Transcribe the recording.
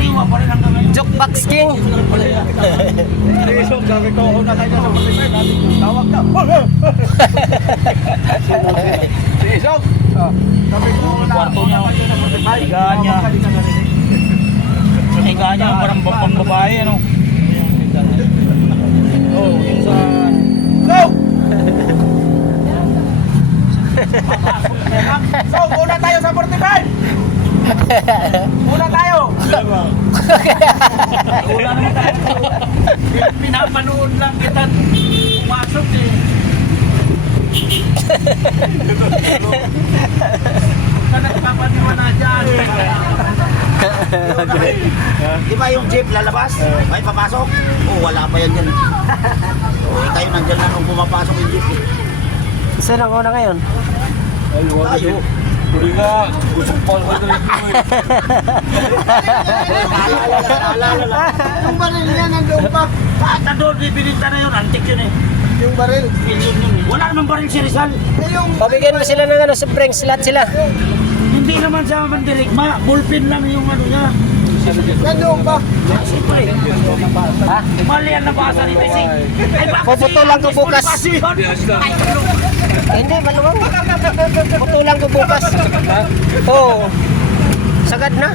Sariwa pa rin hanggang ngayon. Jukebox King. Isog, sabi ko, una kayo sa 45, tawag na. Si Isog, sabi ko, una kayo sa 45, Higaan niya. tawag ka din na narinig. Higaan niya, parang pambabae, ano? Oh, yung sa... Go! So, una tayo sa 45! Una tayo! Una naman tayo. Pinapanood lang kita pumasok eh. Huwag ka nagpapaniwala dyan. Di ba yung jeep lalabas? May papasok? Oh, wala pa yan dyan. Oh, tayo nandyan na nung pumapasok yung jeep. Saan ang una ngayon? Tayo. Hindi nga, gusto ko pa rin mo eh. Yung baril niya nandoon pa. At doon, bibilinta na yun. Antik yun eh. Yung baril. Bilyon yun eh. Wala namang baril si Rizal. Yung Pabigyan mo sila ng ano, sobrang slot sila. Hindi naman siya mandirigma. Bullpen lang yung ano niya. nandoon pa. Siyempre. Ha? Mali ang nabasa ni Tessie. Ay, bakit Puputulan ko bukas. Ay, Hindi, maluwang. Putulang ko bukas. Oo. Sagad na.